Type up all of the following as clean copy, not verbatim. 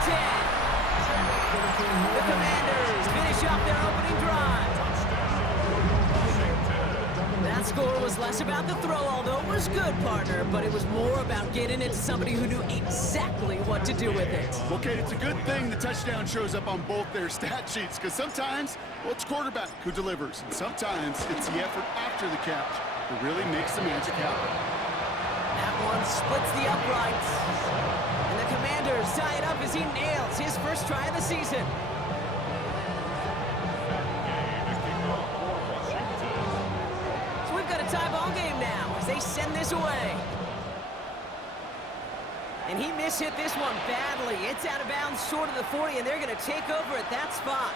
and 10. The Commanders finish off their opening drive. That score was less about the throw, although it was good, partner, but it was more about getting it to somebody who knew exactly what to do with it. Okay, it's a good thing the touchdown shows up on both their stat sheets, because sometimes, well, it's quarterback who delivers, and sometimes it's the effort after the catch that really makes the magic happen. That one splits the uprights. And the Commanders tie it up as he nails his first try of the season. So we've got a tie ball game now as they send this away. And he mishit this one badly. It's out of bounds short of the 40, and they're going to take over at that spot.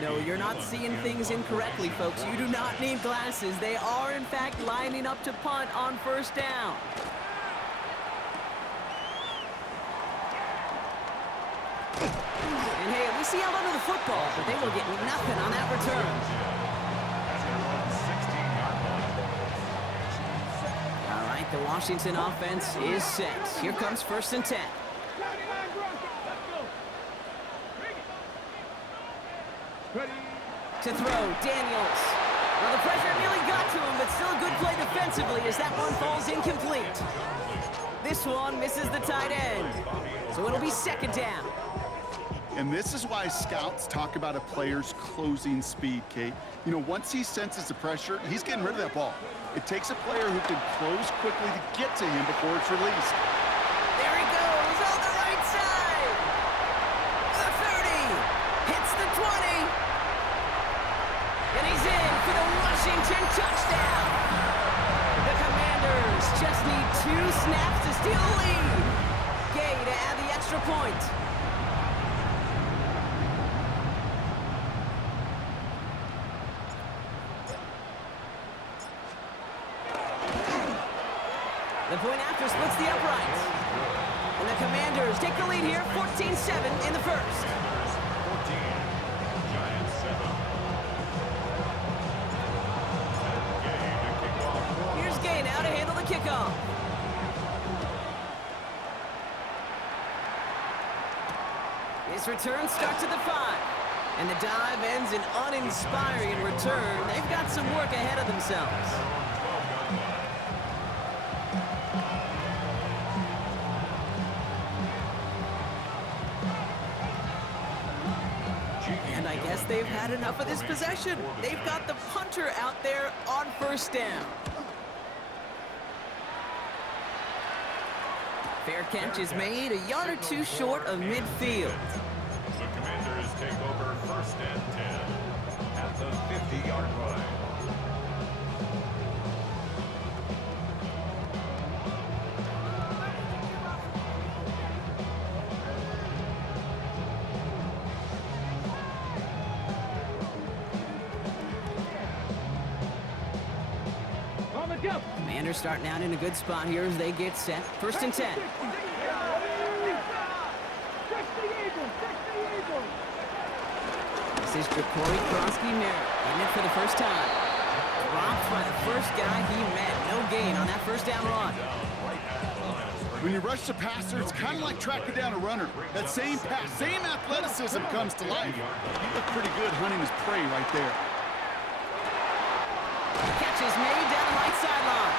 No, you're not seeing things incorrectly, folks. You do not need glasses. They are, in fact, lining up to punt on first down. And hey, at least he held onto the football, but they will get nothing on that return. All right, the Washington offense is set. Here comes 1st and 10. To throw, Daniels. Well, the pressure nearly got to him, but still a good play defensively as that one falls incomplete. This one misses the tight end, so it'll be 2nd down. And this is why scouts talk about a player's closing speed, Kate. You know, once he senses the pressure, he's getting rid of that ball. It takes a player who can close quickly to get to him before it's released. There he goes on the right side. The 30 hits the 20. And he's in for the Washington touchdown. The Commanders just need 2 snaps to steal a lead. Gay to add the extra point. The point after splits the uprights. And the Commanders take the lead here, 14-7 in the first. Here's Gay now to handle the kickoff. This return starts at the 5. And the dive ends an uninspiring return. They've got some work ahead of themselves. And I guess they've had enough of this possession. They've got the punter out there on first down. Fair catch is made, a yard or 2 short of midfield. The Commanders take over 1st and 10 at the 50-yard line. Commanders starting out in a good spot here as they get set. 1st and 10. This is Jacory Kronsky-Merritt getting it for the first time. Dropped by the first guy he met. No gain on that first down run. When you rush the passer, it's kind of like tracking down a runner. That same pass, same athleticism comes to life. He looked pretty good hunting his prey right there. The catch is made down the right sideline.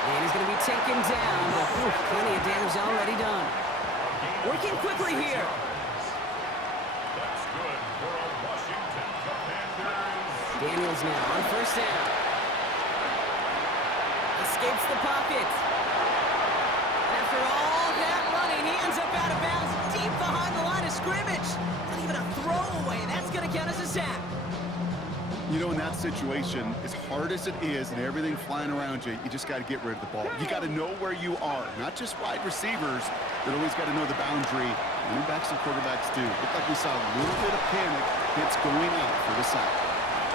And he's going to be taken down, but plenty of damage already done. Working quickly here. That's good for a Washington Commanders. Daniels now on first down. Escapes the pocket. After all that running, he ends up out of bounds deep behind the line of scrimmage. Not even a throwaway. That's going to count as a sack. You know, in that situation, as hard as it is and everything flying around you, you just got to get rid of the ball. You got to know where you are, not just wide receivers, but always got to know the boundary. Running backs and quarterbacks do. Looked like we saw a little bit of panic. Hits going out for the sack.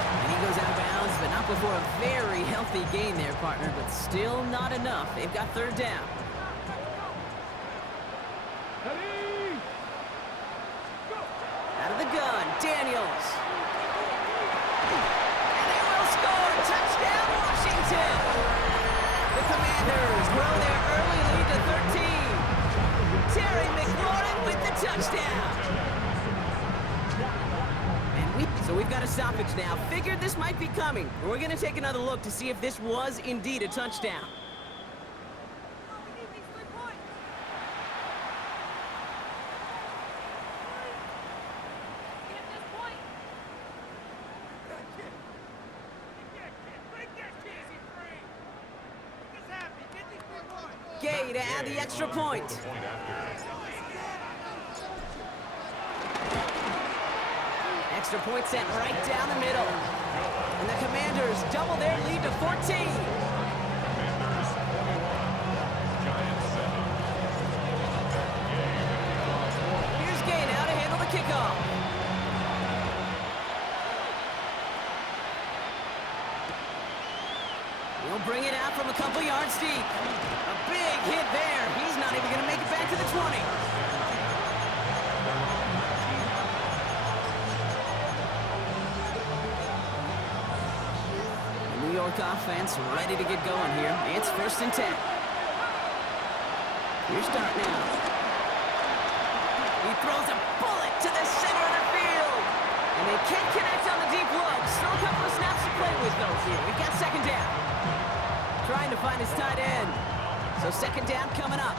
And he goes out of bounds, but not before a very healthy gain there, partner, but still not enough. They've got 3rd down. Daniels. And they will score. Touchdown, Washington. The Commanders grow their early lead to 13. Terry McLaurin with the touchdown. So we've got a stoppage now. Figured this might be coming. We're going to take another look to see if this was indeed a touchdown. Gay to add the extra point. Extra point sent right down the middle. And the Commanders double their lead to 14. Commanders 21, Giants 7. Here's Gay now to handle the kickoff. He'll bring it out from a couple yards deep. A big hit there. He's not even going to make it back to the 20. The New York offense ready to get going here. It's 1st and 10. Here's Dart now. He throws a bullet to the center of the field. And they can't connect on the deep look. Still a couple of snaps to play with, though, here. We've got 2nd down. Trying to find his tight end. So 2nd down coming up.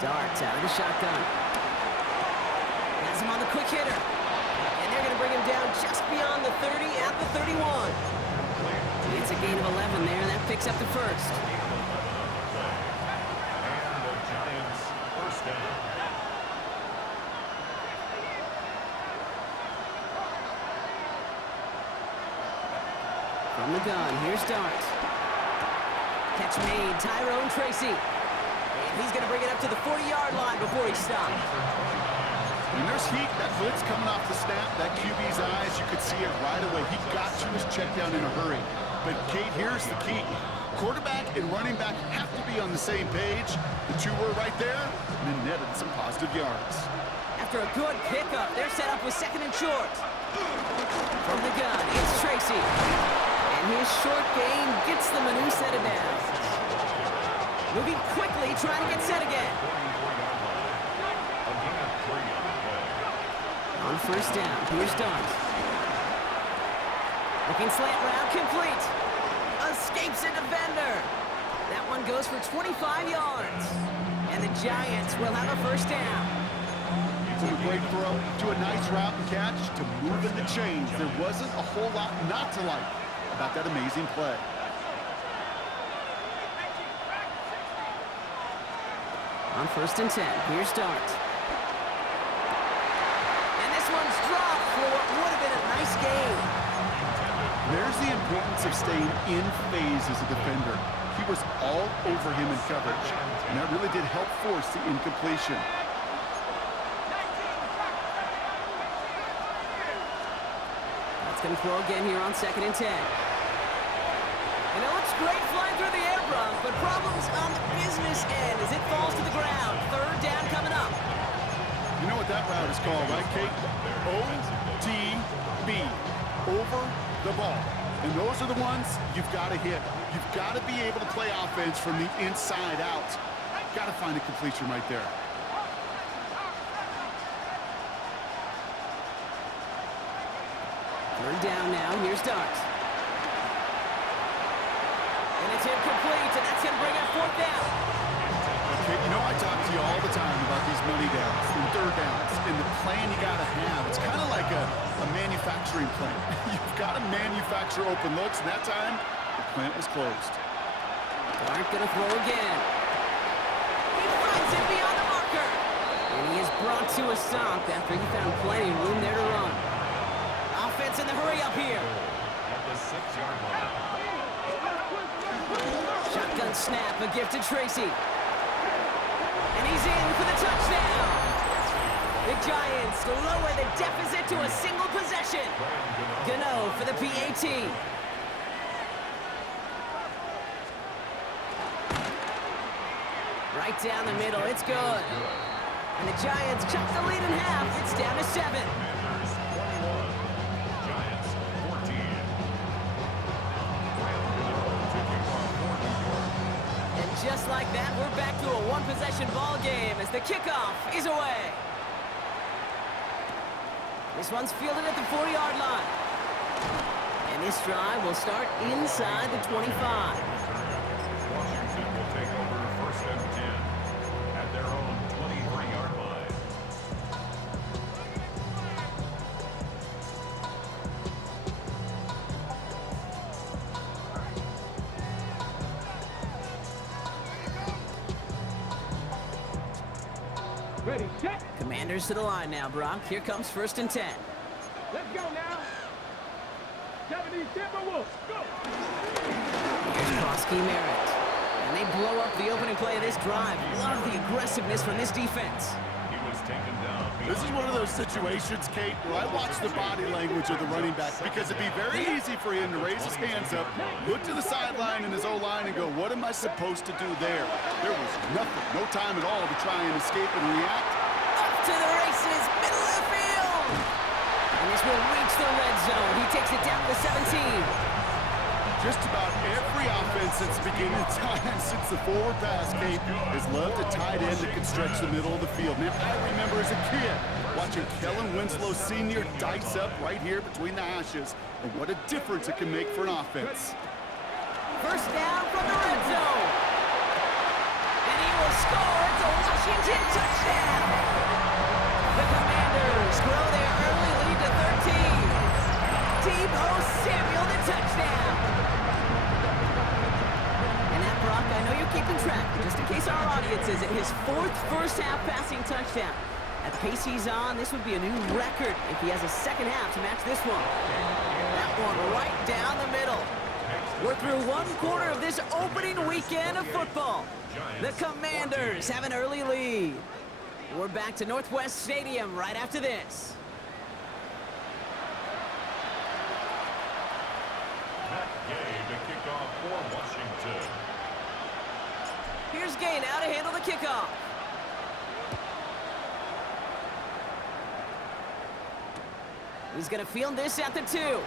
Dart out of the shotgun. Has him on the quick hitter. And they're going to bring him down just beyond the 30 at the 31. It's a gain of 11 there, and that picks up the 1st. And the Giants 1st down. From the gun, here's Dart. Catch made, Tyrone Tracy. And he's going to bring it up to the 40-yard line before he stops. When there's heat, that blitz coming off the snap, that QB's eyes, you could see it right away. He got to his check down in a hurry. But, Kate, here's the key. Quarterback and running back have to be on the same page. The two were right there, and then netted some positive yards. After a good pickup, they're set up with 2nd and short. From the gun, it's Tracy. And his short gain gets them a new set of downs. Moving quickly, trying to get set again. On 1st down, here's Dart. Looking slant route, complete. Escapes a defender. That one goes for 25 yards. And the Giants will have a 1st down. From a great throw to a nice route and catch to moving the chains. There wasn't a whole lot not to like about that amazing play. On 1st and 10, here's Dart. And this one's dropped for what would have been a nice gain. There's the importance of staying in phase as a defender. He was all over him in coverage, and that really did help force the incompletion. That's going to throw again here on 2nd and 10. And it looks great flying through the air, Bronk, but problems on the business end as it falls to the ground. 3rd down coming up. You know what that route is called, right, Kate? OTB, over the ball. And those are the ones you've got to hit. You've got to be able to play offense from the inside out. Got to find a completion right there. Third down now, here's Dart. And it's incomplete, and that's going to bring up 4th down. Okay, you know I talk to you all the time about these money downs and 3rd downs and the plan you got to have. It's kind of like a manufacturing plant. You've got to manufacture open looks, and that time, the plant was closed. Dart going to throw again. He finds it beyond the marker. And he is brought to a stop after he found plenty of room there to run. Offense in the hurry up here. At the 6-yard line. Shotgun snap, a gift to Tracy. And he's in for the touchdown. The Giants lower the deficit to a single possession. Gano for the PAT. Right Right down the middle. It's good. And the Giants cut the lead in half. It's down to 7. Commanders 21, Giants 14. Rams in the road to kick off for New York. And just like that, we're back to a one-possession ball game as the kickoff is away. This one's fielded at the 40-yard line. And this drive will start inside the 25. Washington will take over first and 10 at their own 23-yard line. Ready, set. Commanders to the line now, Brock. Here comes first and 10. Let's go now. 70 Timberwolves, go. Here's Krosky Merritt. And they blow up the opening play of this drive. Love the aggressiveness from this defense. He was taken down. This is one of those situations, Kate, where I watch the body language of the running back because it'd be very easy for him to raise his hands up, look to the sideline in his O-line and go, what am I supposed to do there? There was nothing, no time at all to try and escape and react. Up to the races, middle of the field. And this will reach the red zone. He takes it down to the 17. Just about every offense since the beginning of time, since the forward pass, Kate, has loved a tight end that can stretch the middle of the field. Man, I remember as a kid watching Kellen Winslow Sr. dice up right here between the hashes, and what a difference it can make for an offense. First down from the red zone. And he will score. It's a Washington touchdown. The Commanders grow their early lead to 13. Deebo Samuel, the touchdown. And that, Brock, I know you're keeping track, but just in case our audience isn't, his 4th first-half passing touchdown. At the pace he's on, this would be a new record if he has a second half to match this one. That one right down the middle. We're through one quarter of this opening weekend of football. The Commanders have an early lead. We're back to Northwest Stadium right after this. Matt Gay to kick off for Washington. Here's Gay now to handle the kickoff. He's going to field this at the 2.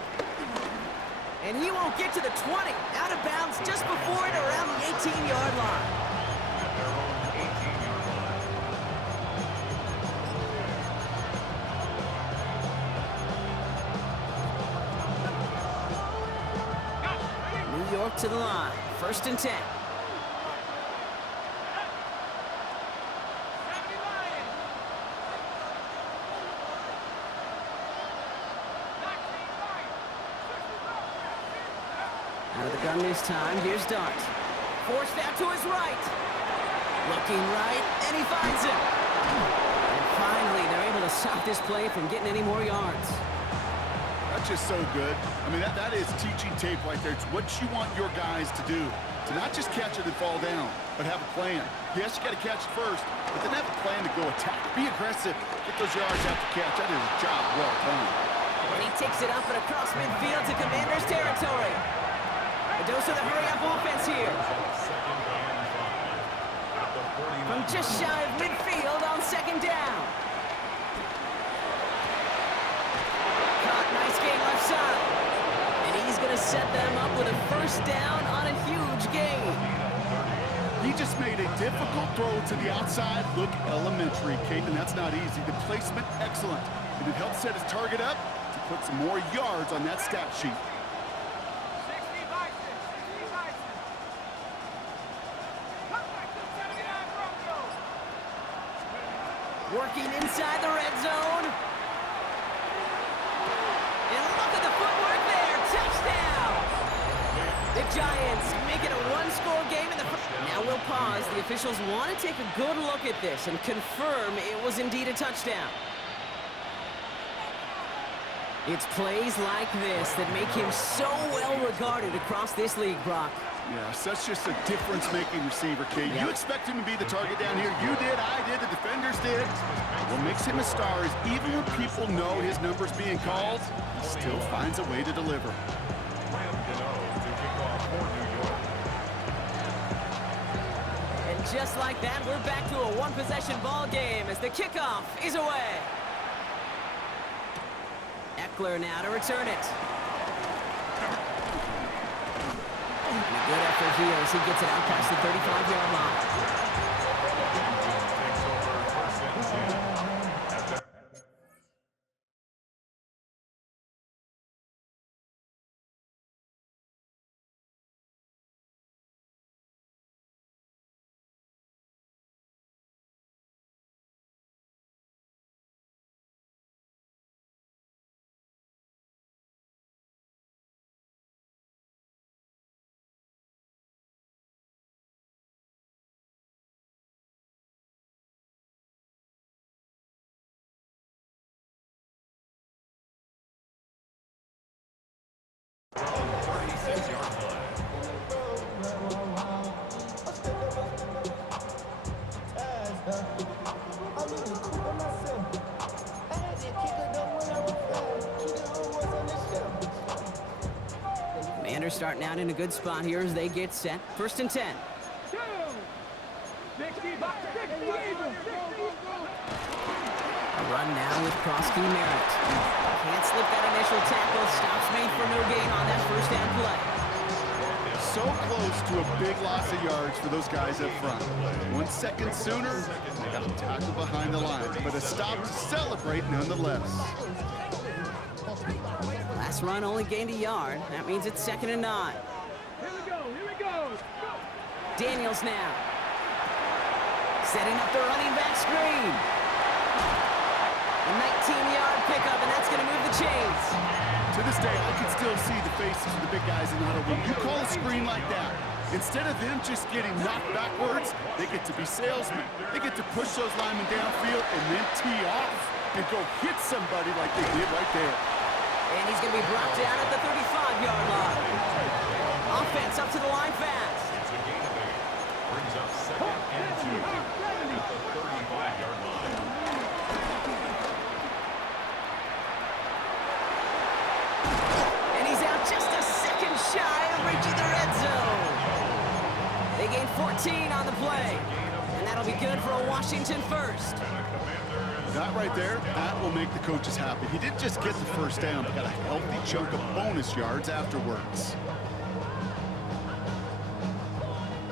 And he won't get to the 20. Out of bounds just before it around the 18-yard line. At their own 18-yard line. New York to the line. First and 10. Out of the gun this time. Here's Dart. Forced out to his right. Looking right, and he finds him. And finally, they're able to stop this play from getting any more yards. That's just so good. I mean, that is teaching tape right there. It's what you want your guys to do. To not just catch it and fall down, but have a plan. Yes, you got to catch it first, but then have a plan to go attack. Be aggressive. Get those yards out to catch. That is a job well done. And he takes it up and across midfield to Commanders territory. A dose of the hurry-up offense here. From just shy of midfield on second down. Caught, nice game left side. And he's going to set them up with a first down on a huge gain. He just made a difficult throw to the outside. Look elementary, Kate, and that's not easy. The placement, excellent. And it helped set his target up to put some more yards on that stat sheet. Working inside the red zone. And look at the footwork there. Touchdown! The Giants make it a one-score game in the first. Now we'll pause. The officials want to take a good look at this and confirm it was indeed a touchdown. It's plays like this that make him so well regarded across this league, Brock. Yeah, such just a difference-making receiver, Kate. Yeah. You expect him to be the target down here. You did, I did, the defenders did. What makes him a star is even when people know his number's being called, he still finds a way to deliver. Ram to kick off for New York. And just like that, we're back to a one-possession ball game as the kickoff is away. Eckler now to return it. And a good effort here as he gets it out past the 35-yard line. Takes over first and 10. From 36-yard line. Commanders starting out in a good spot here as they get set. First and 10. A run now with Prosky Merritt. Can't slip that initial tackle. Stops made for no gain on that first down play. So close to a big loss of yards for those guys up front. 1 second sooner, they got him tackled behind the line, but a stop to celebrate nonetheless. Last run only gained a yard. That means it's 2nd and 9. Here we go. Daniels now. Setting up the running back screen. A 19-yard pickup, and that's going to move the chains. To this day, I can still see the faces of the big guys in the huddle. When you call a screen like that, instead of them just getting knocked backwards, they get to be salesmen. They get to push those linemen downfield and then tee off and go hit somebody like they did right there. And he's going to be brought down at the 35-yard line. Offense up to the line fast. It's a gain of 8. Brings up 2nd and 2 at the 35-yard line. And he's out just a second shy of reaching the red zone. They gain 14 on the play. And that'll be good for a Washington first. That right there, that will make the coaches happy. He didn't just get the first down, but got a healthy chunk of bonus yards afterwards.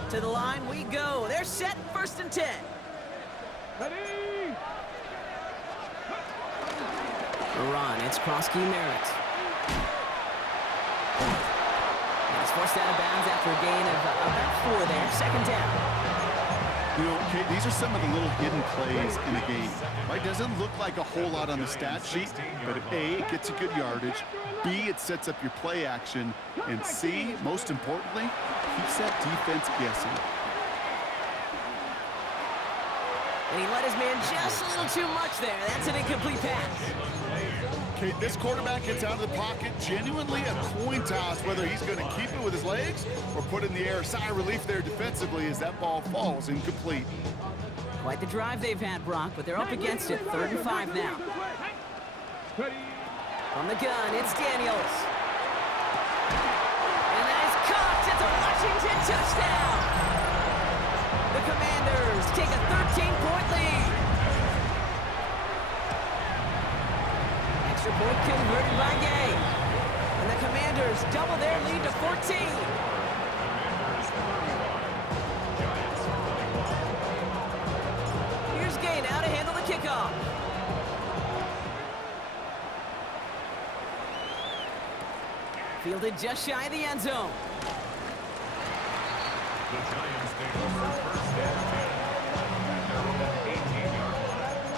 To the line we go. They're set, 1st and 10. Ready? The run, it's Prosky Merritt. He's forced out of bounds after a gain of about 4 there. 2nd down. You know, Kate, these are some of the little hidden plays in a game. Right? Doesn't look like a whole lot on the stat sheet, but if A, it gets you good yardage, B, it sets up your play action, and C, most importantly, keeps that defense guessing. And he let his man just a little too much there. That's an incomplete pass. Okay, this quarterback gets out of the pocket, genuinely a coin toss, whether he's going to keep it with his legs or put it in the air. Sigh of relief there defensively as that ball falls incomplete. Quite the drive they've had, Brock, but they're up against it. 3rd and 5 now. Ready? From the gun, it's Daniels. And that is caught. It's a Washington touchdown. The Commanders take a 13-point lead. Extra point converted by Gay. And the Commanders double their lead to 14. Here's Gay now to handle the kickoff. Fielded just shy of the end zone. The Giants take over first and 10 at their own 18-yard line.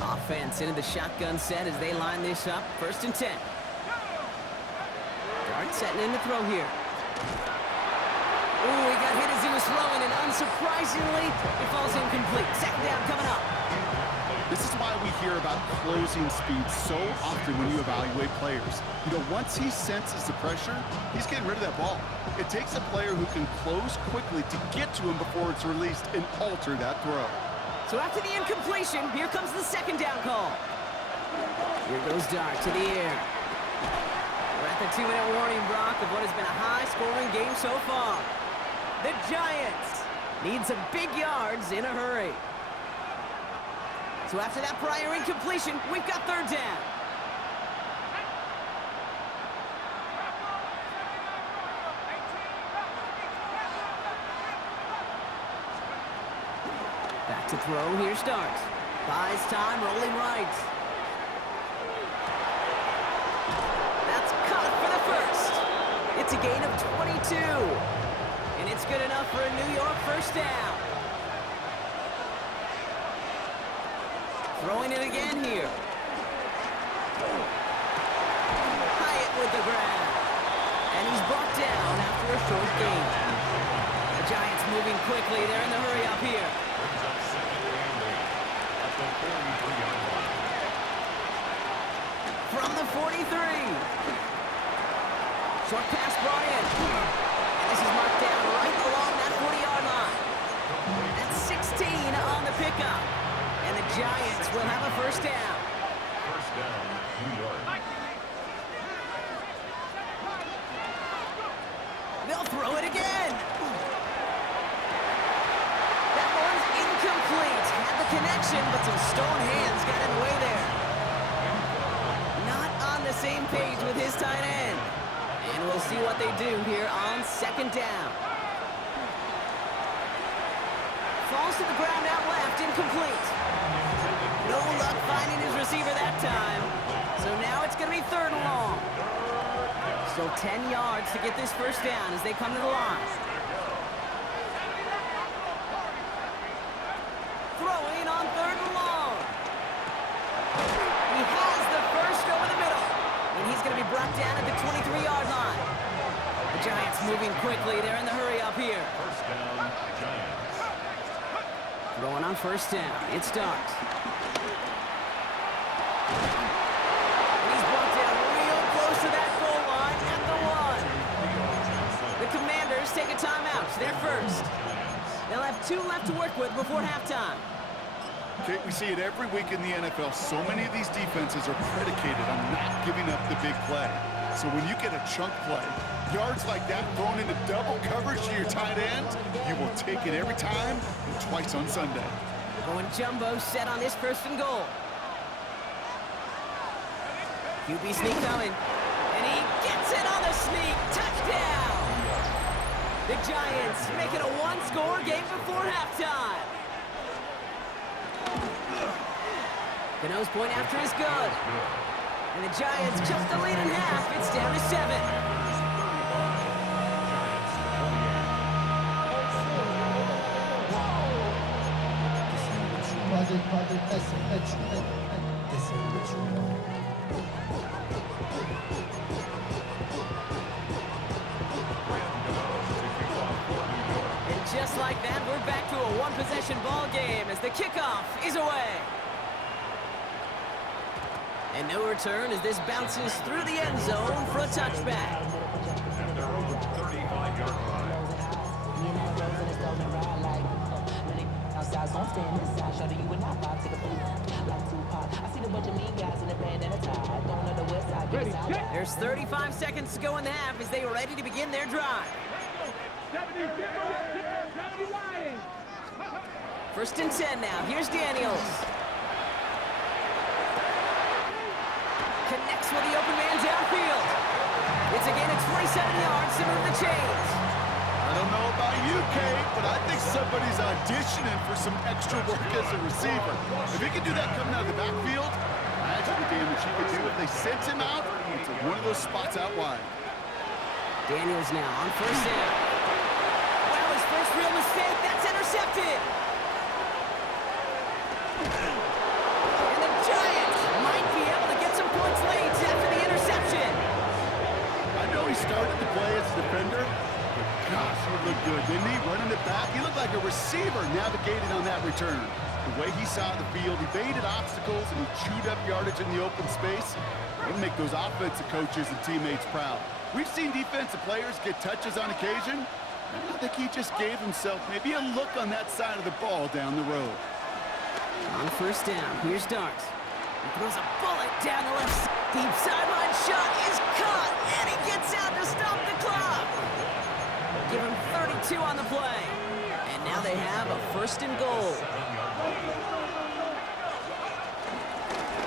Offense into the shotgun set as they line this up. 1st and 10. Dart setting in to throw here. Ooh, he got hit as he was throwing, and unsurprisingly, it falls incomplete. 2nd down coming up. This is why we hear about closing speed so often when you evaluate players. You know, once he senses the pressure, he's getting rid of that ball. It takes a player who can close quickly to get to him before it's released and alter that throw. So after the incompletion, here comes the 2nd down call. Here goes Dart to the air. We're at the 2-minute warning, Brock, of what has been a high-scoring game so far. The Giants need some big yards in a hurry. So after that prior incompletion, we've got third down. Back to throw, here starts. Buys time, rolling right. That's caught for the first. It's a gain of 22. And it's good enough for a New York first down. Throwing it again here. Hyatt with the grab. And he's brought down after a short gain. The Giants moving quickly. They're in the hurry up here. Brings up second and lead at the 43-yard line. From the 43. Short pass brought in. And this is marked down right along that 40-yard line. That's 16 on the pickup. And the Giants will have a first down. First down, New York. They'll throw it again. That one's incomplete. Had the connection, but some stone hands got in the way there. Not on the same page with his tight end. And we'll see what they do here on second down. Falls to the ground out left, incomplete. No luck finding his receiver that time. So now it's going to be third and long. Still 10 yards to get this first down as they come to the line. Throwing on third and long. He has the first over the middle. And he's going to be brought down at the 23-yard line. The Giants moving quickly. They're in the hurry up here. First down, Giants. Throwing on first down. It starts. And he's brought down real close to that goal line at the 1. The Commanders take a timeout. They're first. They'll have 2 left to work with before halftime. Okay, we see it every week in the NFL. So many of these defenses are predicated on not giving up the big play. So when you get a chunk play, yards like that thrown into double coverage to your tight end, you will take it every time and twice on Sunday. Going jumbo set on this first and goal. QB sneak coming. And he gets it on the sneak. Touchdown! The Giants make it a 1-score game before halftime. Cano's point after is good. And the Giants just the lead in half. It's down to 7. And just like that, we're back to a one-possession ball game as the kickoff is away. And no return as this bounces through the end zone for a touchback. At their own 35-yard line. There's 35 seconds to go in the half as they are ready to begin their drive. First and 10 now. Here's Daniels. Connects with the open man downfield. It's a gain of 27 yards to move the chains. I don't know about you, Kate, but I think somebody's auditioning for some extra work as a receiver. If he can do that coming out of the backfield, imagine the damage he could do if they sent him out into one of those spots out wide. Daniels now on first down. Well, his first real mistake. That's intercepted. And the Giants might be able to get some points late after the interception. I know he started to play as a defender, but gosh, he looked good, didn't he? Running it back, he looked like a receiver navigating on that return. The way he saw the field, he evaded obstacles, and he chewed up yardage in the open space. It'll make those offensive coaches and teammates proud. We've seen defensive players get touches on occasion, and I think he just gave himself maybe a look on that side of the ball down the road. On first down, here's Dart. He throws a bullet down the left. Deep sideline shot is caught, and he gets out to stop the clock. Give him 32 on the play. And now they have a 1st and goal.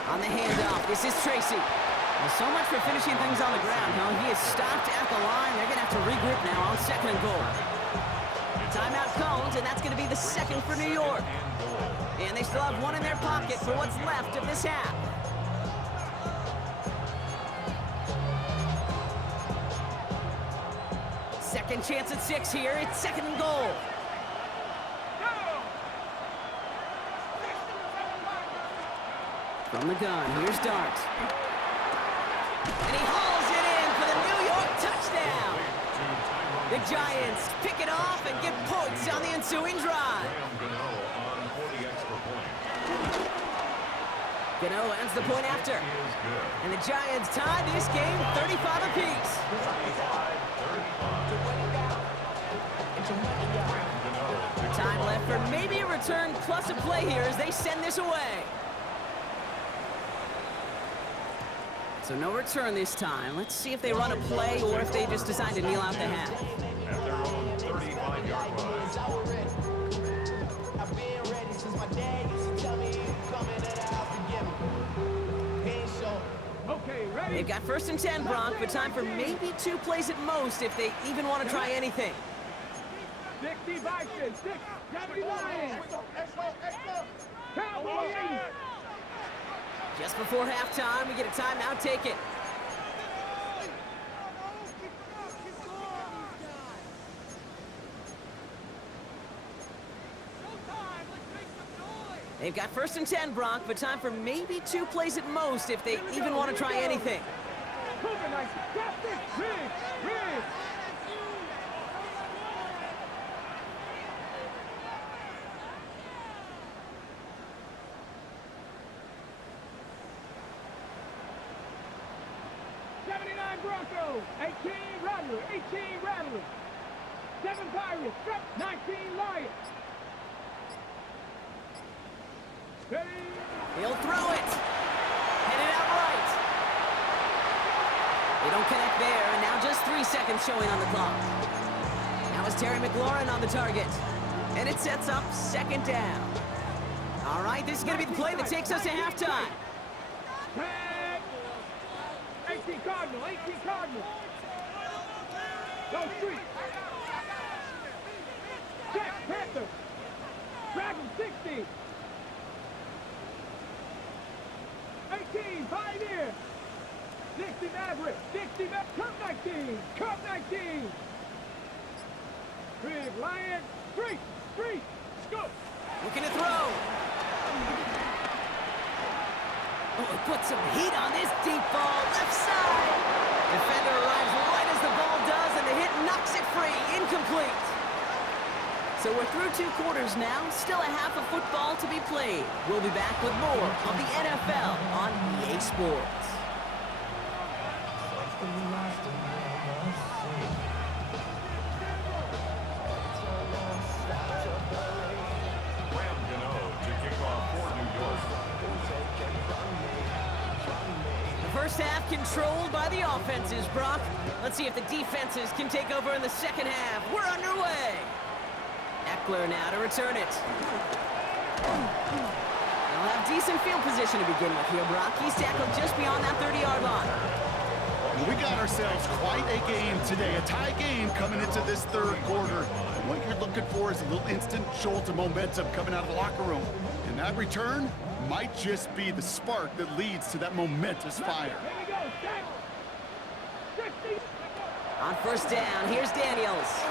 On the handoff, this is Tracy. Well, so much for finishing things on the ground, huh? He is stopped at the line. They're going to have to regroup now on 2nd and goal. Timeout cones, and that's going to be the 2nd for New York. And they still have 1 in their pocket for what's left of this half. Second chance at 6 here. It's 2nd and goal. From the gun, here's Dart. And he hauls it in for the New York touchdown. The Giants pick it off and get points on the ensuing drive. Gano ends the point after. And the Giants tie this game 35 apiece. Time left for maybe a return plus a play here as they send this away. So no return this time. Let's see if they run a play or if they just decide to kneel out the half. At their own 35-yard line. Okay, ready? They've got 1st and 10, Bronk, but time for maybe 2 plays at most if they even want to try anything. 60 Vikings, 70 Lions. Cowboys. Just before halftime, we get a timeout taken. They've got 1st and 10, Bronk, but time for maybe 2 plays at most if they even want to try anything. Broncos, 18 Rattlers, 18 Rattlers, 7 Pirates, 19 Lions. Ready? He'll throw it. Headed out right. They don't connect there, and now just 3 seconds showing on the clock. Now it's Terry McLaurin on the target. And it sets up 2nd down. All right, this is going to be the play that takes us to halftime. 18 Cardinal, 18 Cardinal. Go street. Check, Panther. Dragon 60. 18, Pioneer. 60 Maverick, 60 Maverick. Cup 19, Cup 19. Big Lion, street, scoop. Looking to throw. Oh, put some heat on this deep ball, left side. Defender arrives right as the ball does, and the hit knocks it free, incomplete. So we're through 2 quarters now, still a half of football to be played. We'll be back with more of the NFL on EA Sports. First half controlled by the offenses, Brock. Let's see if the defenses can take over in the 2nd half. We're underway. Eckler now to return it. They'll have decent field position to begin with here, Brock. He's tackled just beyond that 30-yard line. We got ourselves quite a game today, a tie game coming into this 3rd quarter. And what you're looking for is a little instant jolt of momentum coming out of the locker room. And that return might just be the spark that leads to that momentous fire. On 1st down, here's Daniels.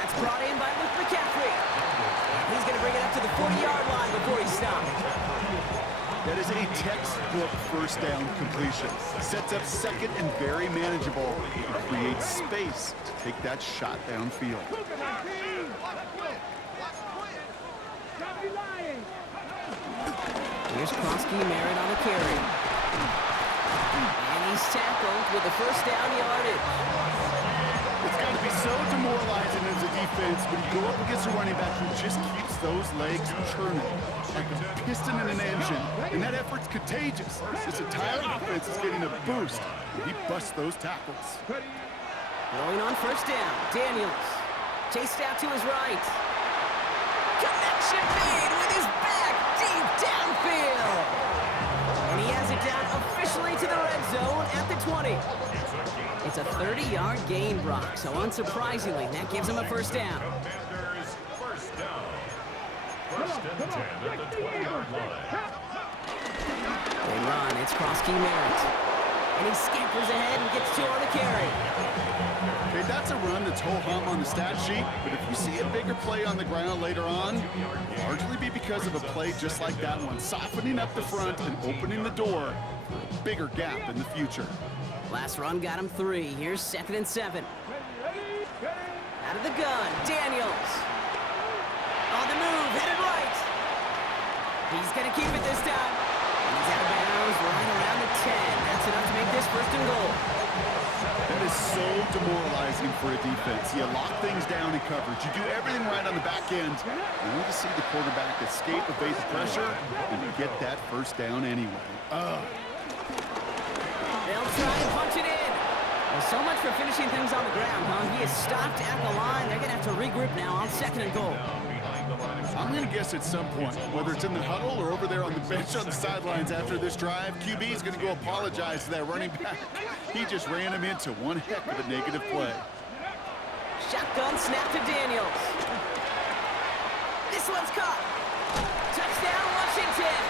That's brought in by Luke McCaffrey. And he's going to bring it up to the 40-yard line before he stops. That is a textbook 1st down completion. Sets up 2nd and very manageable. It creates space to take that shot downfield. Here's Krosky Merritt on the carry. And he's tackled with the 1st down yardage. It's got to can be so demoralizing as a defense when you go up against a running back who just keeps those legs churning like a piston in an engine, and that effort's contagious. This entire offense is getting a boost, and he busts those tackles. Going on first down, Daniels. Chased out to his right. Connection made with his back deep downfield. And he has it down officially to the red zone at the 20. It's a 30-yard gain, Brock, so unsurprisingly, that gives him a first down. Commanders first down. First and 10 at the 20-yard line. They run, it's Krosky Merritt. And he scampers ahead and gets 2 on the carry. Okay, that's a run that's ho-hum on the stat sheet, but if you see a bigger play on the ground later on, it'll largely be because of a play just like that one, softening up the front and opening the door for a bigger gap in the future. Last run got him 3. Here's 2nd and 7. Out of the gun, Daniels. On the move, headed right. He's gonna keep it this time. And he's out of bounds right around the 10. That's enough to make this 1st and goal. That is so demoralizing for a defense. You lock things down in coverage. You do everything right on the back end. You need to see the quarterback escape evasive pressure and get that first down anyway. They'll try and punch it in. Well, so much for finishing things on the ground, huh? He is stopped at the line. They're going to have to regroup now on 2nd and goal. I'm going to guess at some point, whether it's in the huddle or over there on the bench on the sidelines after this drive, QB is going to go apologize to that running back. He just ran him into one heck of a negative play. Shotgun snap to Daniels. This one's caught. Touchdown, Washington.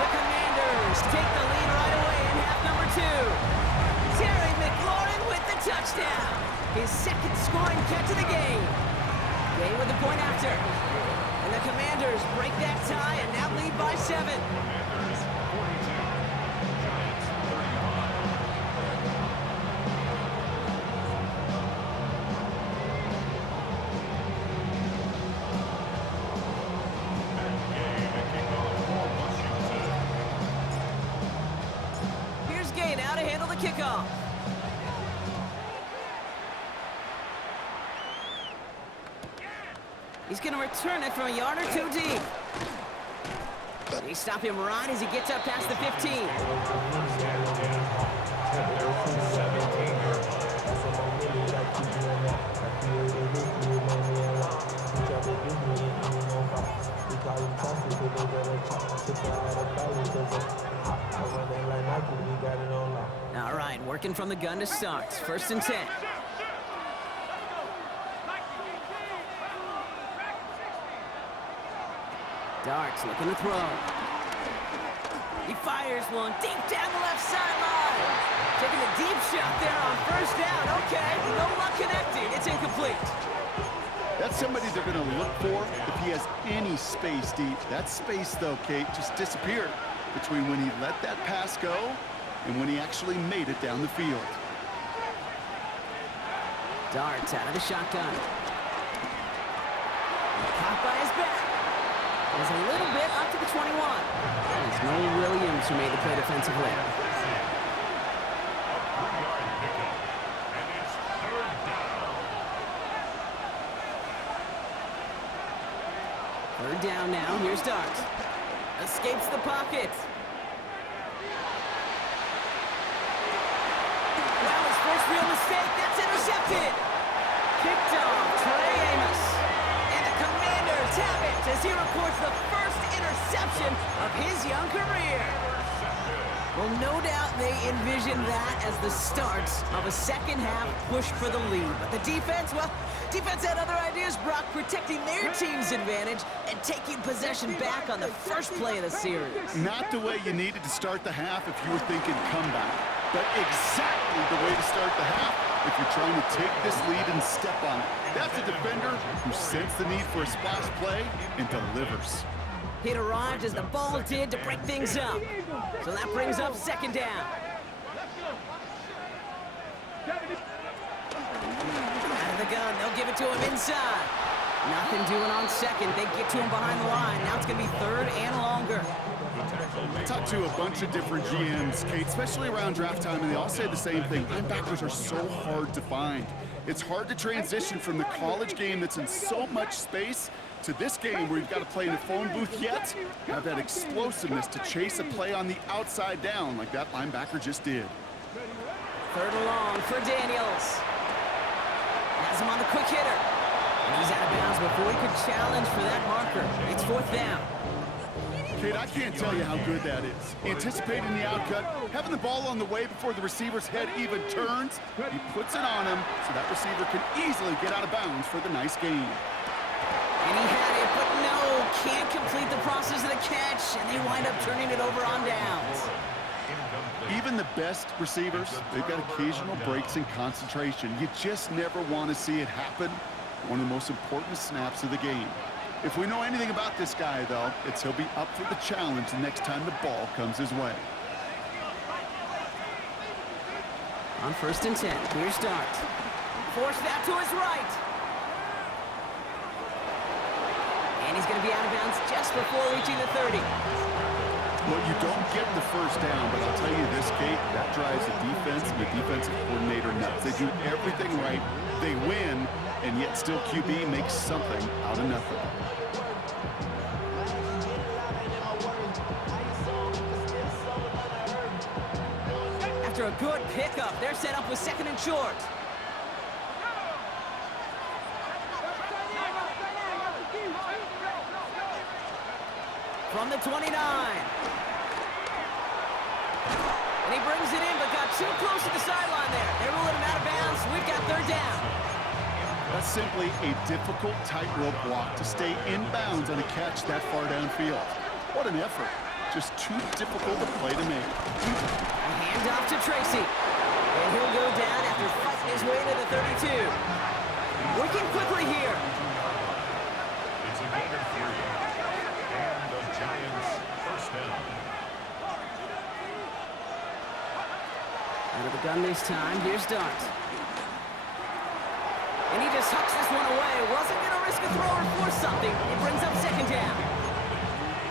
The Commanders take the lead right away in half number 2. Terry McLaurin with the touchdown. His 2nd scoring catch of the game. Gay with the point after. And the Commanders break that tie and now lead by 7. Commanders 42, Giants 35. And game and kickoff for Washington. Here's Gay now to handle the kickoff. He's going to return it from a yard or 2 deep. They stop him right as he gets up past the 15. All right, working from the gun to start. 1st and 10. Darts looking to throw. He fires one deep down the left sideline. Taking a deep shot there on 1st down. Okay, no luck connecting. It's incomplete. That's somebody they're going to look for if he has any space deep. That space, though, Kate, just disappeared between when he let that pass go and when he actually made it down the field. Darts out of the shotgun. Caught by his back. Is a little bit up to the 21. It's Noel Williams who made the play defensively. A 3-yard pickup, and it's 3rd down. 3rd down now. Here's Darts. Escapes the pocket. Well, his first real mistake. That's intercepted. Picked off Trey Amos. And the Commanders have it as he records the first interception of his young career. Well, no doubt they envisioned that as the start of a 2nd half push for the lead. But the defense, well, defense had other ideas, Brock, protecting their team's advantage and taking possession back on the first play of the series. Not the way you needed to start the half if you were thinking comeback, but exactly the way to start the half if you're trying to take this lead and step on it. That's a defender who sensed the need for a splash play and delivers. It arrived as the ball did to break things up. So that brings up 2nd down. Out of the gun, they'll give it to him inside. Nothing doing on second. They get to him behind the line. Now it's going to be third and longer. I talked to a bunch of different GMs, Kate, especially around draft time, and they all say the same thing. Linebackers are so hard to find. It's hard to transition from the college game that's in so much space to this game where you've got to play in a phone booth yet have that explosiveness to chase a play on the outside down like that linebacker just did. Third and long for Daniels. Has him on the quick hitter. And he's out of bounds before he could challenge for that marker. It's fourth down. Kate, I can't tell you how good that is. Anticipating the outcut, having the ball on the way before the receiver's head even turns. He puts it on him so that receiver can easily get out of bounds for the nice gain. And he had it, but no, can't complete the process of the catch, and they wind up turning it over on downs. Even the best receivers, they've got occasional breaks in concentration. You just never want to see it happen. One of the most important snaps of the game. If we know anything about this guy, though, it's he'll be up for the challenge the next time the ball comes his way. On 1st and 10, here's Dart. Forced out to his right. And he's going to be out of bounds just before reaching the 30. Well, you don't get the first down, but I'll tell you this, Kate, that drives the defense and the defensive coordinator nuts. They do everything right, they win, and yet still QB makes something out of nothing. After a good pickup, they're set up with 2nd and short. From the 29. And he brings it in, but got too close to the sideline there. They're ruling him out of bounds. We've got third down. That's simply a difficult tightrope block to stay in bounds on a catch that far downfield. What an effort. Just too difficult a play to make. A handoff to Tracy. And he'll go down after fighting his way to the 32. Working quickly here. It's a gain of 3. And the Giants first down. Out of the gun this time, here's Dart. And he just hucks this one away. Wasn't going to risk a throw or force something. It brings up 2nd down.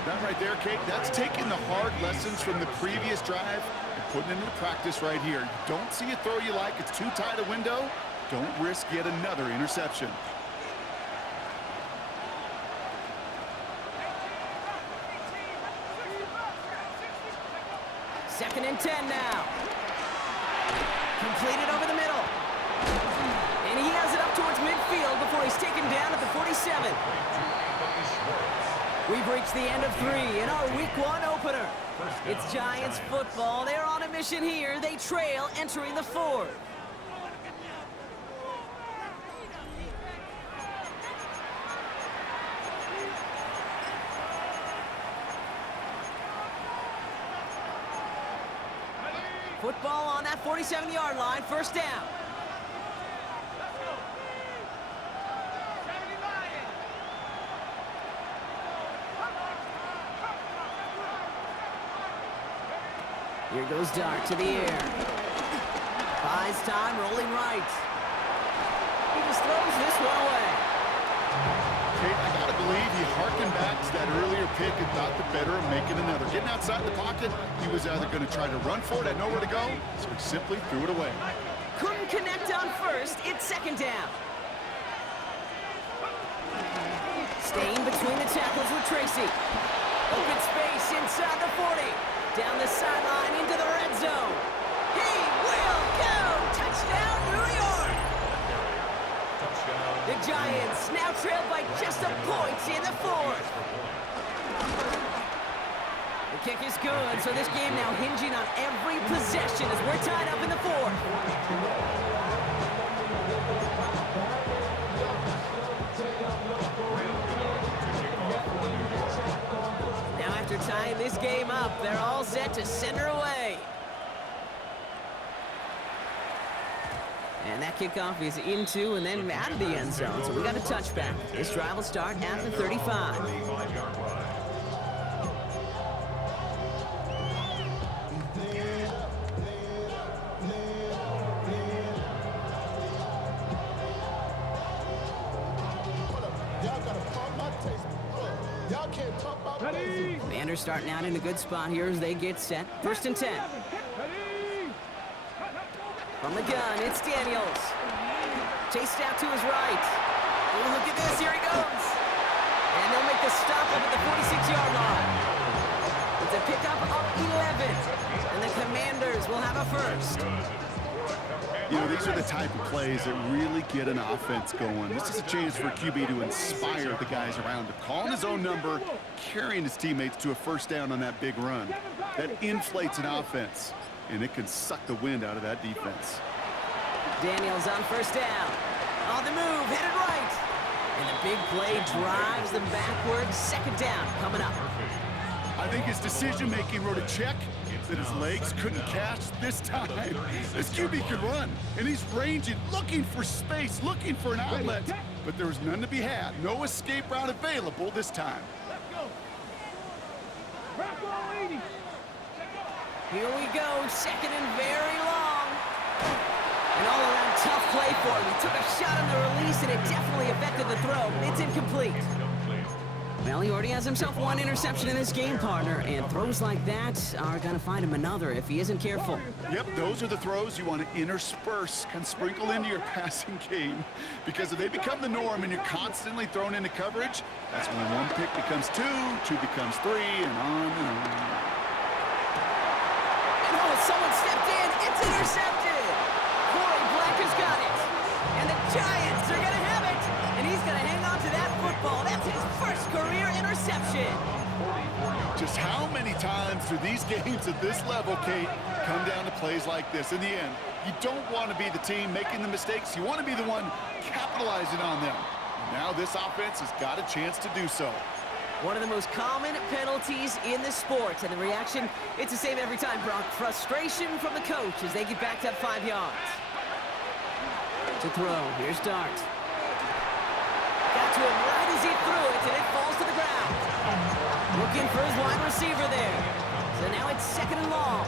That right there, Kate, that's taking the hard lessons from the previous drive and putting it into practice right here. You don't see a throw you like, it's too tight a window. Don't risk yet another interception. 2nd and 10 now. Completed over the middle. And he has it up towards midfield before he's taken down at the 47. We've reached the end of 3 in our Week 1 opener. It's Giants football. They're on a mission here. They trail entering the 4th. Football on that 47-yard line, 1st down. Here goes Dart to the air. Buys time, rolling right. He just throws this one away. Kate, I gotta believe he harkened back to that earlier pick and thought the better of making another. Getting outside the pocket, he was either going to try to run for it, had nowhere to go, so he simply threw it away. Couldn't connect on 1st, it's 2nd down. Staying between the tackles with Tracy. Open space inside the 40. Down the sideline into the red zone. He will go! Touchdown, New York! The Giants now trail by just a point in the 4th. The kick is good, so this game now hinging on every possession as we're tied up in the 4th. Now after tying this game up, they're all set to send her away. And that kickoff is into and then out of the end zone. So we got a touchback. This drive will start at the 35. Y'all can't talk about Ready? Commanders starting out in a good spot here as they get set. First and 10. Ready? From the gun, it's Daniels. Chased out to his right. Oh, look at this. Here he goes. And they'll make the stop up at the 46-yard line. It's a pickup of 11. And the Commanders will have a first. You know, these are the type of plays that really get an offense going. This is a chance for a QB to inspire the guys around him. Calling his own number, carrying his teammates to a first down on that big run. That inflates an offense, and it can suck the wind out of that defense. Daniels on first down. On the move, hit it right. And the big play drives them backwards. Second down coming up. I think his decision-making wrote a check that his legs couldn't catch this time. This QB can run, and he's ranging, looking for space, looking for an outlet. But there was none to be had. No escape route available this time. Let's go. Rock ball 80. Here we go, second and very long. An all-around tough play for him. He took a shot on the release, and it definitely affected the throw. It's incomplete. Well, he already has himself one interception in his game, partner, and throws like that are going to find him another if he isn't careful. Yep, those are the throws you want to intersperse, kind of sprinkle into your passing game, because if they become the norm and you're constantly thrown into coverage, that's when one pick becomes two, two becomes three, and on and on. And oh, someone stepped in. It's intercepted. Corey Black has got it. And the Giants are going to have it. And he's going to hang on to that football. That's his first career interception. Just how many times do these games at this level, Kate, come down to plays like this? In the end, you don't want to be the team making the mistakes. You want to be the one capitalizing on them. Now this offense has got a chance to do so. One of the most common penalties in the sport. And the reaction, it's the same every time, Brock. Frustration from the coach as they get back to 5 yards. To throw, here's Dart. Got to him right as he threw it, and it falls to the ground. Looking for his wide receiver there. So now it's second and long.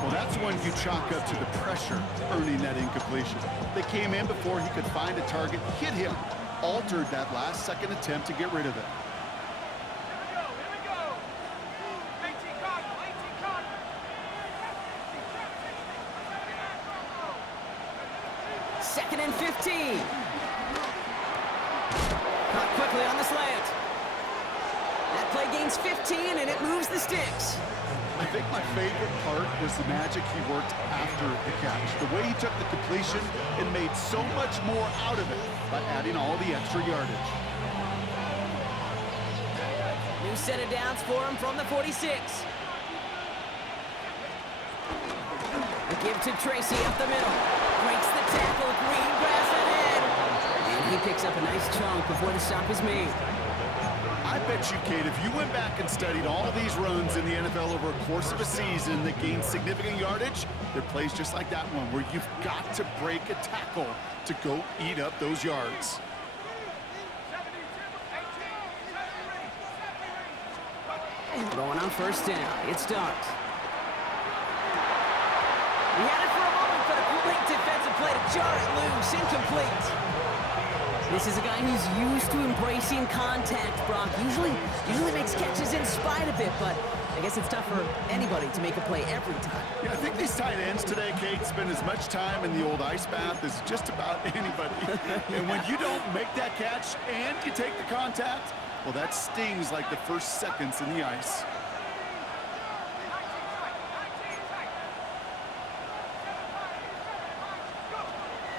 Well, that's one you chalk up to the pressure earning that incompletion. They came in before he could find a target, hit him, altered that last second attempt to get rid of it. Here we go. 18 Cardinal, 18 Cardinal. Second and 15. Caught quickly on the slant. That play gains 15, and it moves the sticks. I think my favorite part was the magic he worked after the catch. The way he took the completion and made so much more out of it by adding all the extra yardage. New set of downs for him from the 46. A give to Tracy up the middle. Breaks the tackle, green grass ahead. And he picks up a nice chunk before the stop is made. I bet you, Kate, if you went back and studied all these runs in the NFL over a course of a season that gained significant yardage, there are plays just like that one where you've got to break a tackle to go eat up those yards. Going on first down, it's Dart. He had it for a moment, but a great defensive play to jar it loose, incomplete. This is a guy who's used to embracing contact, Brock. Usually makes catches in spite of it, but I guess it's tough for anybody to make a play every time. Yeah, I think these tight ends today, Kate, spend as much time in the old ice bath as just about anybody. And when you don't make that catch and you take the contact, well, that stings like the first seconds in the ice.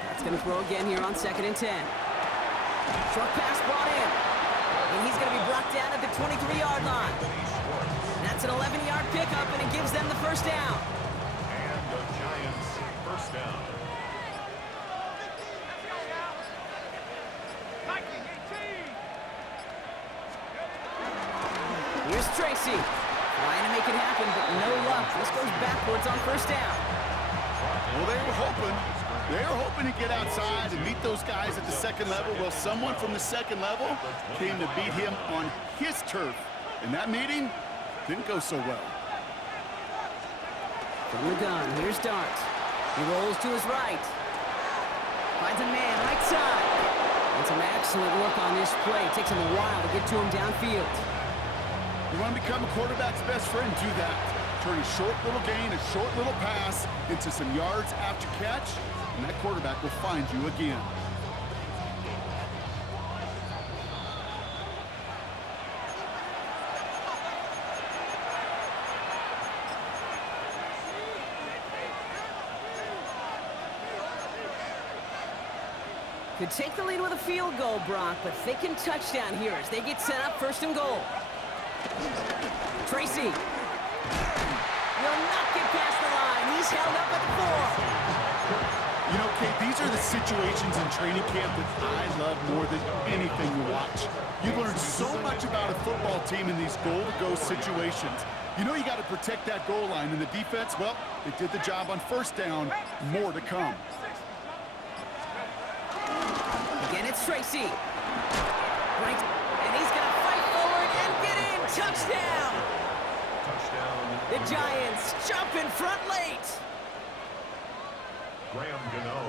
That's going to throw again here on second and 10. Short pass brought in. And he's going to be brought down at the 23-yard line. That's an 11-yard pickup, and it gives them the first down. And the Giants first down. Here's Tracy. Trying to make it happen, but no luck. This goes backwards on first down. Well, they were hoping to get outside and meet those guys at the second level. Well, someone from the second level came to beat him on his turf. And that meeting didn't go so well. From the gun, here's Dart. He rolls to his right. Finds a man right side. And some excellent work on this play. It takes him a while to get to him downfield. You want to become a quarterback's best friend, do that. Turn a short little gain, a short little pass into some yards after catch, and that quarterback will find you again. Could take the lead with a field goal, Brock, but thinking touchdown here as they get set up 1st and goal. Tracy will not get past the line. He's held up at the 4. You know, Kate, these are the situations in training camp that I love more than anything to watch. You learn so much about a football team in these goal-to-go situations. You know you got to protect that goal line, and the defense, well, they did the job on 1st down. More to come. Again, it's Tracy. Right, and he's going to fight forward and get in. Touchdown! Touchdown. The Giants jump in front late.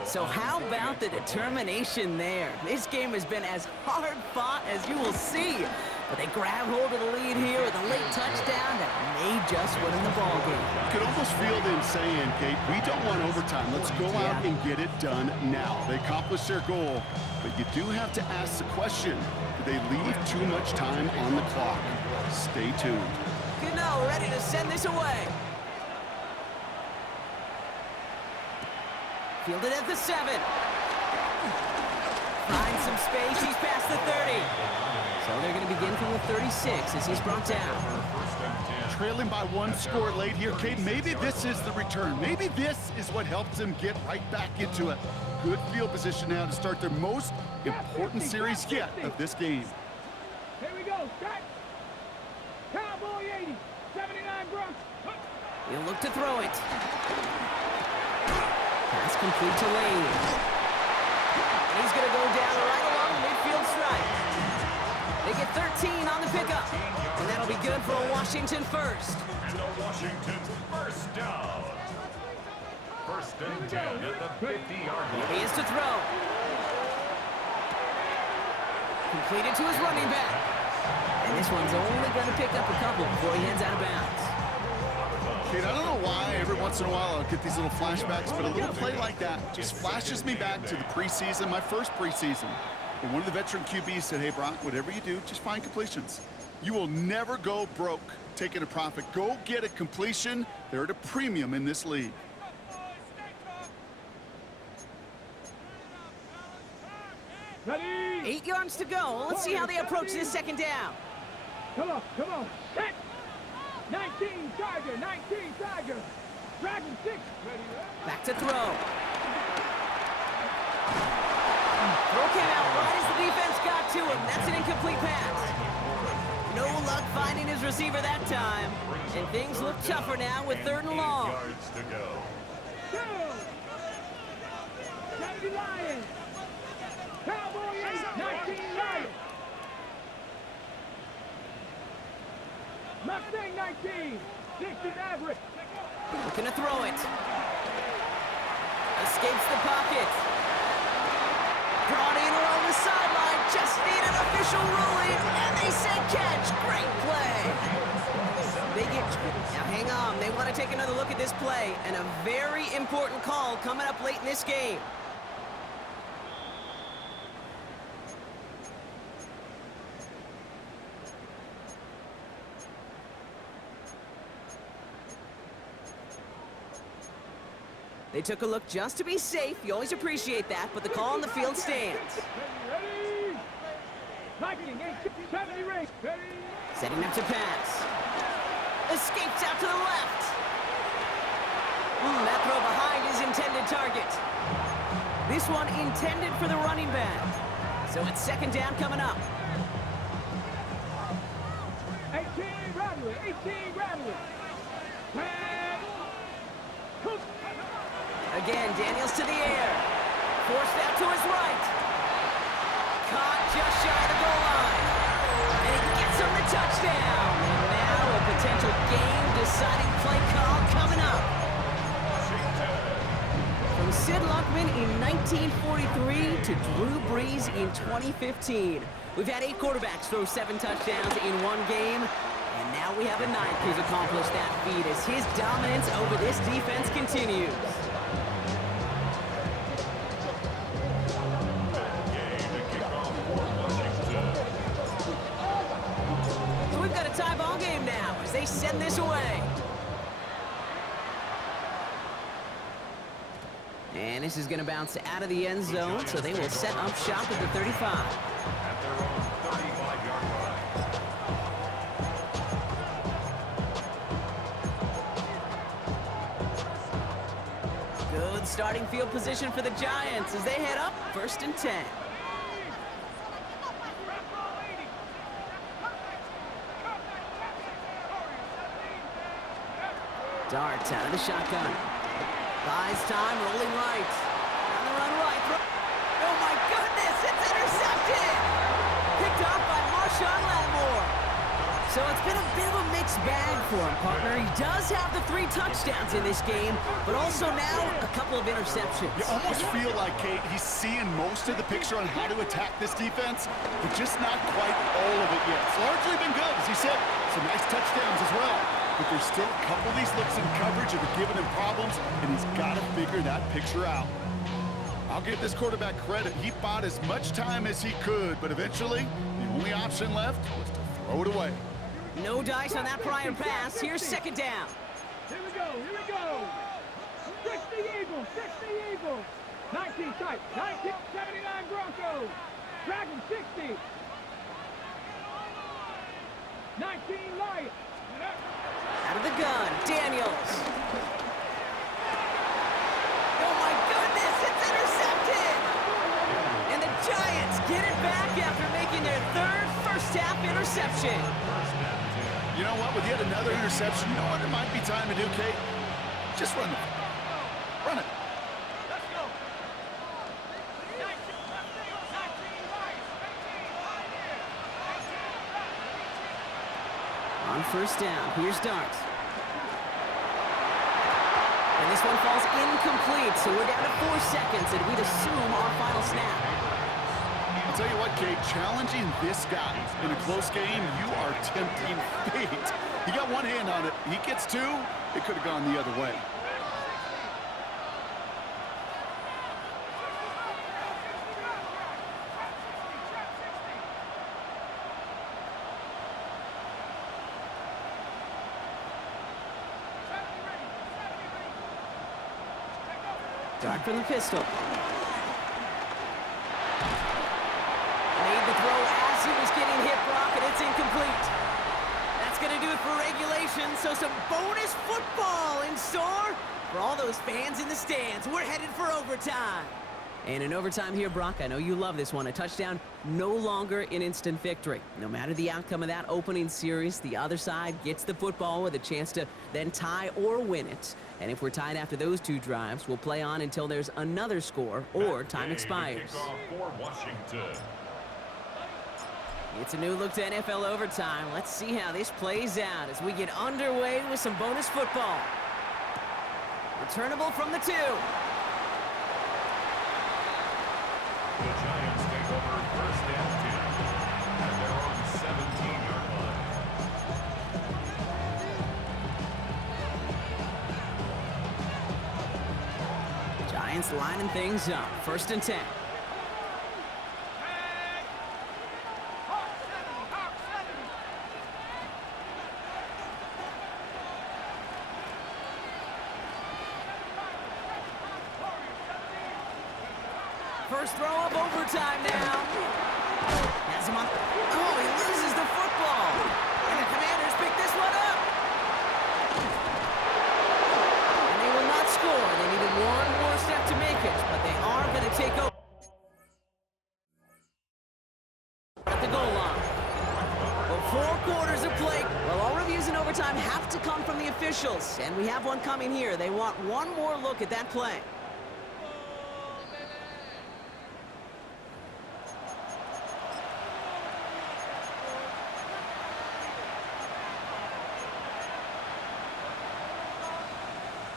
So how about the determination there? This game has been as hard fought as you will see. But they grab hold of the lead here with a late touchdown that may just win them the ball game. You could almost feel them saying, Kate, we don't want overtime. Let's go out and get it done now. They accomplished their goal, but you do have to ask the question, do they leave too much time on the clock? Stay tuned. Gano ready to send this away. Fielded at the 7. Finds some space. He's past the 30. So they're going to begin from the 36 as he's brought down. Trailing by 1 score late here, Kate. Maybe this is the return. Maybe this is what helps them get right back into it. Good field position now to start their most important series yet of this game. Here we go. Start. Cowboy 80. 79 Bronx. He'll look to throw it. Pass complete to Lane. He's going to go down right along the midfield stripe. They get 13 on the pickup. And that'll be good for a Washington first. And a Washington 1st down. 1st and 10 at the 50-yard line. He is to throw. Completed to his running back. And this one's only going to pick up a couple before he heads out of bounds. Kate, I don't know why every once in a while I'll get these little flashbacks, but a little play like that just flashes me back to the preseason, my first preseason. And one of the veteran QBs said, hey, Brock, whatever you do, just find completions. You will never go broke taking a profit. Go get a completion. They're at a premium in this league. Ready? 8 yards to go. Let's see how they approach this 2nd down. Come on, come on. Set. 19 Tiger, 19 Tiger. Dragon 6. Ready? Back to throw. Throw came out right as the defense got to him. That's an incomplete pass. No luck finding his receiver that time. And things look tougher now with 3rd and long. Yards to go. Go. Kennedy Lions. Cowboy 8, 19 Lions. Mustang 19. 60 Maverick. Looking to throw it. Escapes the pocket. Brought in along the sideline. Just need an official ruling. And they say catch. Great play. Now hang on. They want to take another look at this play. And a very important call coming up late in this game. They took a look just to be safe. You always appreciate that, but the call on the field stands. Ready? Lightning 70 race. Ready? Setting up to pass. Escapes out to the left. That throw behind his intended target. This one intended for the running back. So it's 2nd down coming up. 18 Rattler. 18 Rattler. Again, Daniels to the air. Forced out to his right. Caught just shy of the goal line. And he gets him the touchdown. And now a potential game-deciding play call coming up. From Sid Luckman in 1943 to Drew Brees in 2015. We've had 8 quarterbacks throw 7 touchdowns in one game, and now we have a 9th who's accomplished that feat as his dominance over this defense continues. So we've got a tie ball game now as they send this away. And this is going to bounce out of the end zone, so they will set up shop at the 35. At their own 35-yard line. Good starting field position for the Giants as they head up 1st and 10. Darts out of the shotgun. Buys time, rolling right. On the run right. Oh my goodness, it's intercepted! Picked off by Marshawn Lattimore. So it's been a bit of a mixed bag for him, partner. He does have the 3 touchdowns in this game, but also now a couple of interceptions. You almost feel like, Kate, he's seeing most of the picture on how to attack this defense, but just not quite all of it yet. It's largely been good, as he said. Some nice touchdowns as well. But there's still a couple of these looks in coverage that are giving him problems, and he's got to figure that picture out. I'll give this quarterback credit. He bought as much time as he could, but eventually, the only option left was to throw it away. No dice on that prior pass. Here's 2nd down. Here we go, here we go. 60 Eagles, 60 Eagles. 19 type, 1979 Broncos. Dragon 60. 19 Lions. Out of the gun, Daniels. Oh my goodness, it's intercepted! And the Giants get it back after making their 3rd first-half interception. You know what? With yet another interception, you know what it might be time to do, Kate? Just run it. Run it. Let's go. On 1st down, here's Dart. And this one falls incomplete, so we're down to 4 seconds, and we'd assume our final snap. I'll tell you what, Kate, challenging this guy in a close game, you are tempting fate. He got one hand on it. He gets 2. It could have gone the other way. Dart from the pistol. Made the throw as he was getting hit, Brock, and it's incomplete. That's going to do it for regulation, so some bonus football in store for all those fans in the stands. We're headed for overtime. And in overtime here, Brock, I know you love this one. A touchdown, no longer an instant victory. No matter the outcome of that opening series, the other side gets the football with a chance to then tie or win it. And if we're tied after those 2 drives, we'll play on until there's another score or time expires. Kickoff for Washington. It's a new look to NFL overtime. Let's see how this plays out as we get underway with some bonus football. Returnable from the 2. The Giants take over 1st and 10 at their own 17-yard line. Giants lining things up. 1st and 10. First throw of overtime now. Has him on. Oh, he loses the football. And the Commanders pick this one up. And they will not score. They needed one more step to make it, but they are going to take over at the goal line. Well, 4 quarters of play. Well, all reviews in overtime have to come from the officials, and we have one coming here. They want one more look at that play.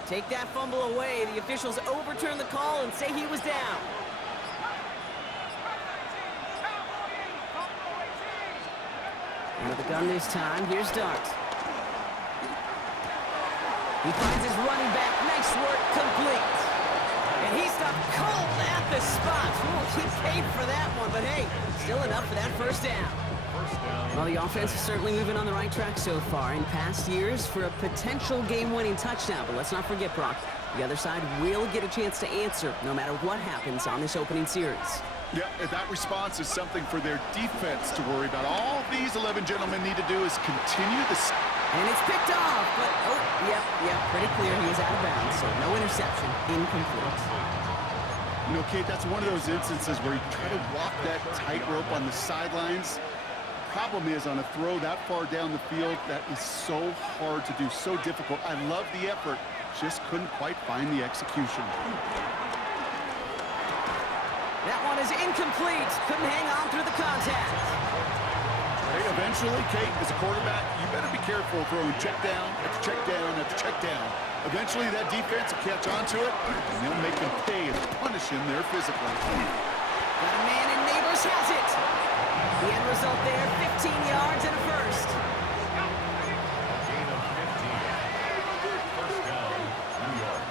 Take that fumble away. The officials overturn the call and say he was down. Into the gun this time. Here's Dart. He finds his running back. Nice work. Complete. And he stopped cold at the spot. Ooh, he paid for that one, but hey, still enough for that first down. Well, the offense is certainly moving on the right track so far in past years for a potential game-winning touchdown. But let's not forget, Brock, the other side will get a chance to answer no matter what happens on this opening series. Yeah, that response is something for their defense to worry about. All these 11 gentlemen need to do is continue this. And it's picked off, but, oh, yep, pretty clear he was out of bounds, so no interception, incomplete. You know, Kate, that's one of those instances where you try to walk that tightrope on the sidelines. Problem is, on a throw that far down the field, that is so hard to do, so difficult. I love the effort, just couldn't quite find the execution. That one is incomplete. Couldn't hang on through the contact. Hey, eventually, Kate, as a quarterback, you better be careful throwing check down after check down after check down. Eventually, that defense will catch on to it, and they'll make him pay and punish him there physically. Got a man, and Neighbors has it. The end result there, 15 yards and a first. Gain of 15. First down, New York.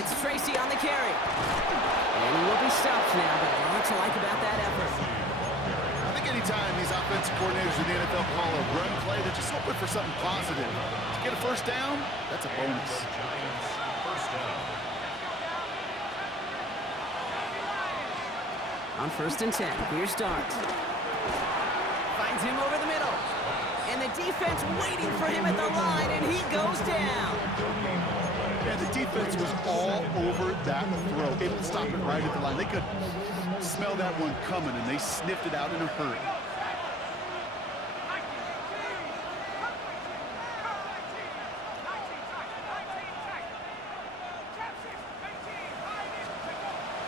It's Tracy on the carry. And he will be stopped now, but a lot to like about that effort. I think anytime these offensive coordinators in the NFL call a run play, they're just hoping for something positive. To get a first down, that's a bonus. Giants, first down. On 1st and 10, here's Dart. Finds him over the middle. And the defense waiting for him at the line, and he goes down. Yeah, the defense was all over that throw, able to stop it right at the line. They could smell that one coming, and they sniffed it out in a hurry.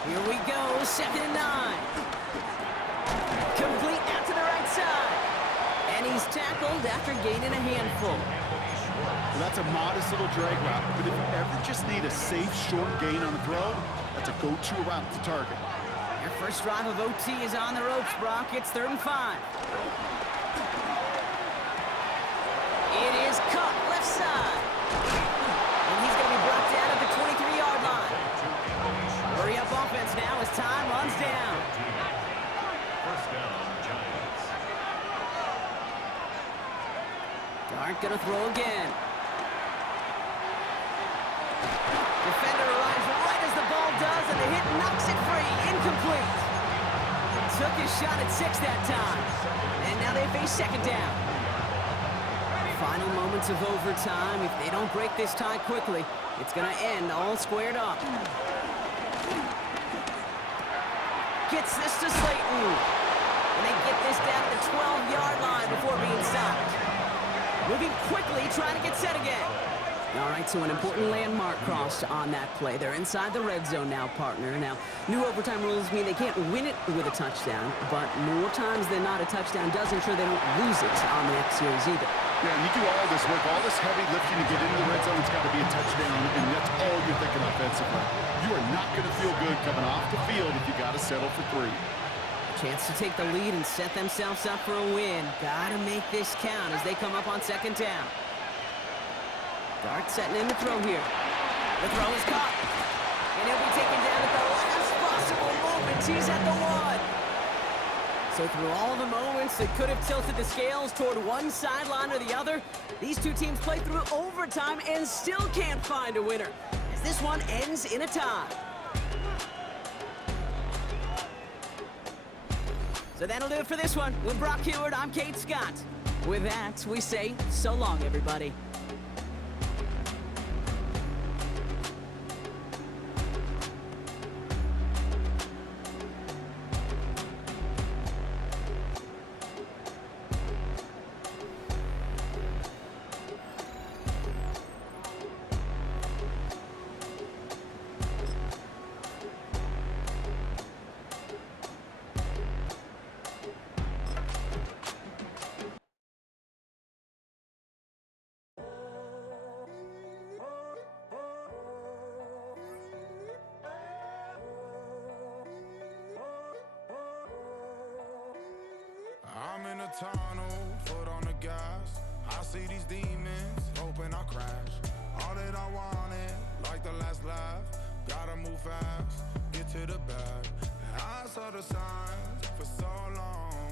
Here we go, 2nd and 9. Complete out to the right side. And he's tackled after gaining a handful. Well, that's a modest little drag route, but if you ever just need a safe, short gain on the throw, that's a go-to route to target. Your first drive of OT is on the ropes, Brock. It's 3rd and 5. It is caught left side. And he's going to be brought down at the 23-yard line. Hurry up offense now as time runs down. First down, Giants. Dart going to throw again. Defender arrives right as the ball does, and the hit knocks it free. Incomplete. Took his shot at 6 that time. And now they face 2nd down. Final moments of overtime. If they don't break this tie quickly, it's going to end all squared up. Gets this to Slayton. And they get this down to the 12-yard line before being stopped. Moving quickly, trying to get set again. All right, so an important landmark crossed on that play. They're inside the red zone now, partner. Now, new overtime rules mean they can't win it with a touchdown, but more times than not, a touchdown does ensure they don't lose it on the next series either. Yeah, and you do all this work, all this heavy lifting to get into the red zone, it's got to be a touchdown, and that's all you're thinking offensively. You are not going to feel good coming off the field if you got to settle for 3. Chance to take the lead and set themselves up for a win. Gotta make this count as they come up on 2nd down. Dart setting in the throw here. The throw is caught. And he'll be taken down at the last possible moment. He's at the 1. So through all the moments that could have tilted the scales toward one sideline or the other, these two teams play through overtime and still can't find a winner, as this one ends in a tie. So that'll do it for this one. With Brock Heward, I'm Kate Scott. With that, we say so long, everybody. tunnel, foot on the gas. I see these demons, hoping I crash. All that I wanted, like the last laugh. Gotta move fast, get to the bag. I saw the signs for so long.